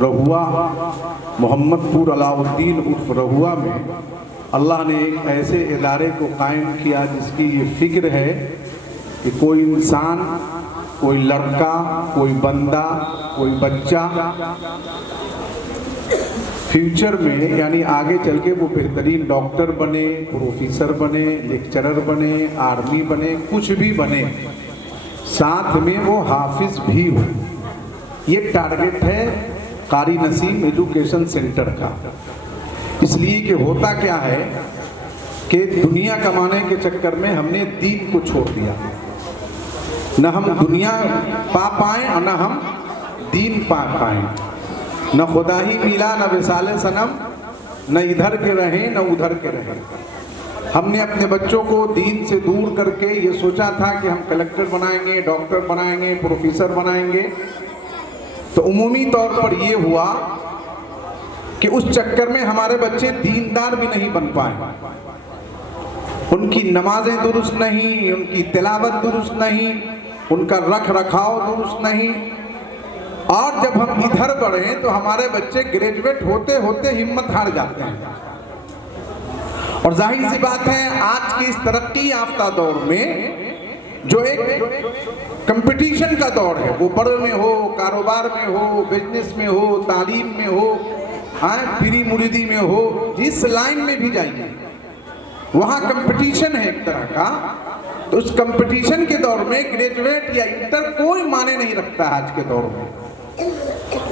रहुआ मोहम्मदपुर अलाउद्दीन उर्फ रहुआ में अल्लाह ने एक ऐसे इदारे को कायम किया जिसकी ये फिक्र है कि कोई इंसान, कोई लड़का, कोई बंदा, कोई बच्चा फ्यूचर में यानी आगे चल के वो बेहतरीन डॉक्टर बने, प्रोफेसर बने, लेक्चरर बने, आर्मी बने, कुछ भी बने, साथ में वो हाफिज भी हो। ये टारगेट है कारी नसीम एजुकेशन सेंटर का। इसलिए कि होता क्या है कि दुनिया कमाने के चक्कर में हमने दीन को छोड़ दिया। न हम दुनिया पा पाएं और न हम दीन पा पाएं। न खुदा ही मिला, न विसाले सनम, न इधर के रहें न उधर के रहें। हमने अपने बच्चों को दीन से दूर करके ये सोचा था कि हम कलेक्टर बनाएंगे, डॉक्टर बनाएंगे, प्रोफेसर बनाएंगे। तो उमूमी तौर पर ये हुआ कि उस चक्कर में हमारे बच्चे दीनदार भी नहीं बन पाए। उनकी नमाजें दुरुस्त नहीं, उनकी तिलावत दुरुस्त नहीं, उनका रख रखाव दुरुस्त नहीं। और जब हम इधर बढ़े तो हमारे बच्चे ग्रेजुएट होते होते हिम्मत हार जाते हैं। और जाहिर सी बात है, आज की इस तरक्की याफ्ता दौर में जो एक कंपटीशन का दौर है, वो पढ़ में हो, कारोबार में हो, बिजनेस में हो, तालीम में हो, पीरी मुरीदी में हो, जिस लाइन में भी जाइए वहाँ कंपटीशन है एक तरह का। तो उस कंपटीशन के दौर में ग्रेजुएट या इंटर कोई माने नहीं रखता है आज के दौर में।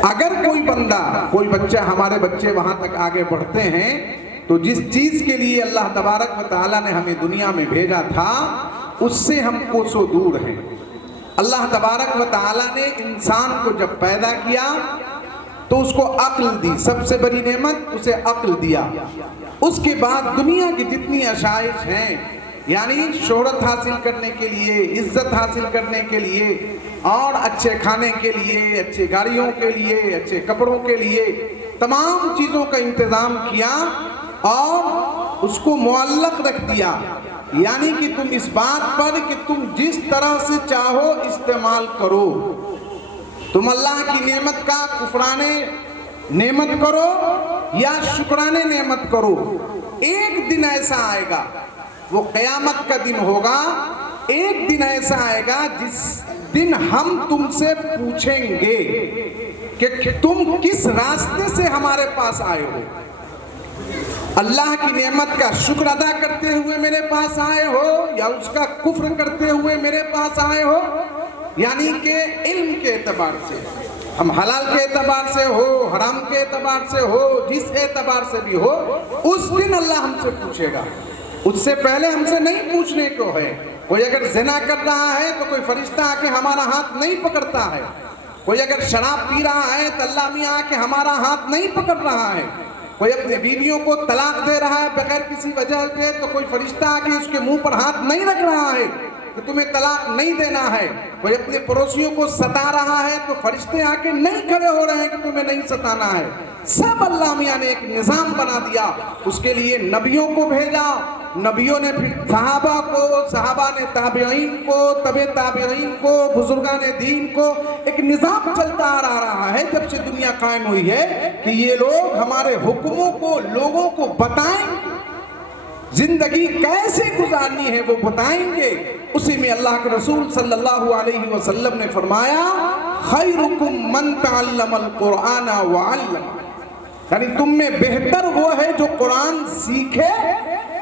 अगर कोई बंदा, कोई बच्चा, हमारे बच्चे वहां तक आगे बढ़ते हैं तो जिस चीज के लिए अल्लाह तबारक व तआला ने हमें दुनिया में भेजा था उससे हम कोसों दूर हैं। अल्लाह तबारक व तआला ने इंसान को जब पैदा किया तो उसको अक्ल दी, सबसे बड़ी नेमत उसे अक्ल दिया। उसके बाद दुनिया की जितनी आशाइश हैं, यानी शोहरत हासिल करने के लिए, इज्जत हासिल करने के लिए, और अच्छे खाने के लिए, अच्छे गाड़ियों के लिए, अच्छे कपड़ों के लिए, तमाम चीज़ों का इंतज़ाम किया और उसको मुअल्लक रख दिया। यानी कि तुम इस बात पर कि तुम जिस तरह से चाहो इस्तेमाल करो। तुम अल्लाह की नेमत का कुफराने नेमत करो या शुक्राने नेमत करो। एक दिन ऐसा आएगा, वो क़यामत का दिन होगा, एक दिन ऐसा आएगा जिस दिन हम तुमसे पूछेंगे कि तुम किस रास्ते से हमारे पास आए हो। अल्लाह की नेमत का शुक्र अदा करते हुए मेरे पास आए हो या उसका कुफ्र करते हुए मेरे पास आए हो। यानी कि इल्म के एतबार से, हम हलाल के एतबार से हो, हराम के एतबार से हो, जिस एतबार से भी हो, उस दिन अल्लाह हमसे पूछेगा। उससे पहले हमसे नहीं पूछने को है। कोई अगर ज़िना कर रहा है तो कोई फरिश्ता आके हमारा हाथ नहीं पकड़ता है। कोई अगर शराब पी रहा है तो अल्लाह मियां आके हमारा हाथ नहीं पकड़ रहा है। कोई अपने बीवियों को तलाक दे रहा है बगैर किसी वजह से तो कोई फरिश्ता आके उसके मुंह पर हाथ नहीं रख रहा है कि तुम्हें तलाक नहीं देना है। कोई अपने पड़ोसियों को सता रहा है तो फरिश्ते आके नहीं खड़े हो रहे हैं कि तुम्हें नहीं सताना है। सब अल्लाह मियां ने एक निज़ाम बना दिया। उसके लिए नबियों को भेजा, नबियों ने फिर सहाबा को, सहाबा ने ताबईन को, तबे ताबईन को, बुजुर्गान दीन को। एक निज़ाम चलता आ रहा है जब से दुनिया कायम हुई है कि ये लोग हमारे हुक्मों को लोगों को बताएंगे, जिंदगी कैसे गुजारनी है वो बताएंगे। उसी में अल्लाह के रसूल सल्लल्लाहु अलैहि वसल्लम ने फरमाया, खैरुकुम मन तअल्लमल कुरआन व अल्लम। यानी तुम में बेहतर वो है जो कुरान सीखे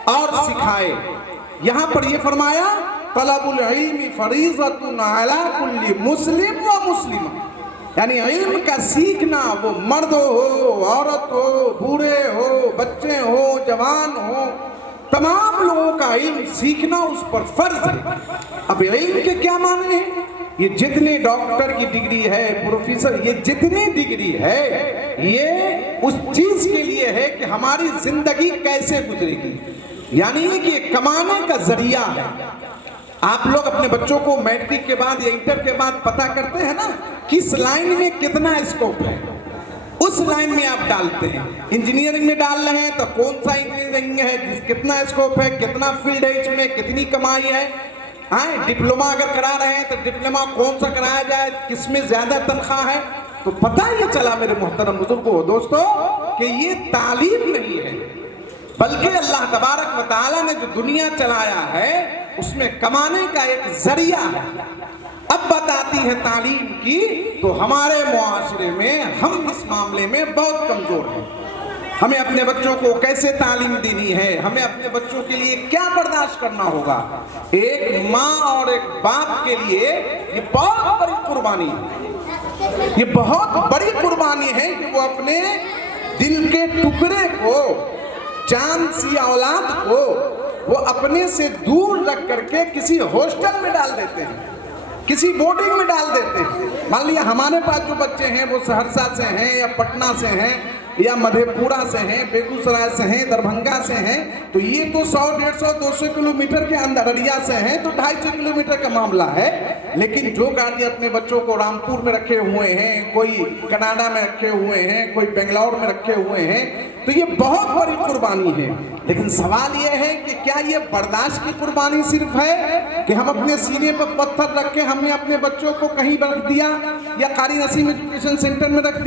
और सिखाए। यहाँ पर ये फरमाया, तलबुल इल्मी फरीज़तुन अला कुल्ली मुस्लिम व मुस्लिमा। यानी इल्म का सीखना, वो मर्द हो, औरत हो, बूढ़े हो, बच्चे हो, जवान हो, तमाम लोगों का इल्म सीखना उस पर फर्ज है। अब इल्म के क्या माने हैं? ये जितने डॉक्टर की डिग्री है, प्रोफेसर, ये जितनी डिग्री है, ये उस चीज के लिए है कि हमारी जिंदगी कैसे गुजरेगी। यानी कि कमाने का जरिया है। आप लोग अपने बच्चों को मैट्रिक के बाद या इंटर के बाद पता करते हैं ना किस लाइन में कितना स्कोप है, उस लाइन में आप डालते हैं। इंजीनियरिंग में डाल रहे हैं तो कौन सा इंजीनियरिंग है, कितना स्कोप है, कितना फील्ड है, इसमें कितनी कमाई है। हाँ, डिप्लोमा अगर करा रहे हैं तो डिप्लोमा कौन सा कराया जाए, किसमें ज्यादा तनख्वाह है। تو پتہ یہ چلا میرے محترم بزرگوں دوستو کہ یہ تعلیم نہیں ہے، بلکہ اللہ تبارک و تعالیٰ نے جو دنیا چلایا ہے اس میں کمانے کا ایک ذریعہ ہے۔ اب بات آتی ہے تعلیم کی، تو ہمارے معاشرے میں ہم اس معاملے میں بہت کمزور ہیں۔ ہمیں اپنے بچوں کو کیسے تعلیم دینی ہے، ہمیں اپنے بچوں کے لیے کیا برداشت کرنا ہوگا، ایک ماں اور ایک باپ کے لیے یہ بہت بڑی قربانی ہے، یہ بہت بڑی قربانی ہے کہ وہ اپنے دل کے ٹکڑے کو، جان سی اولاد کو وہ اپنے سے دور رکھ کر کے کسی ہاسٹل میں ڈال دیتے ہیں، کسی بورڈنگ میں ڈال دیتے ہیں۔ مان لیا ہمارے پاس جو بچے ہیں وہ سہرسہ سے ہیں یا پٹنہ سے ہیں یا مدھے پورہ سے ہیں، بیگوسرائے سے ہیں، دربھنگا سے ہیں، تو یہ تو 100 150 200 کلومیٹر کے اندر، اریا سے ہیں تو 250 کلومیٹر کا معاملہ ہے۔ لیکن جو گاڑی اپنے بچوں کو رامپور میں رکھے ہوئے ہیں، کوئی کینیڈا میں رکھے ہوئے ہیں، کوئی بنگلور میں رکھے ہوئے ہیں، تو یہ بہت بڑی قربانی ہے۔ لیکن سوال یہ ہے کہ کیا یہ برداشت کی قربانی صرف ہے کہ ہم اپنے سینے پر پتھر رکھ کے ہم نے اپنے بچوں کو کہیں رکھ دیا یا قاری نسیم ایجوکیشن سینٹر میں رکھ دیا؟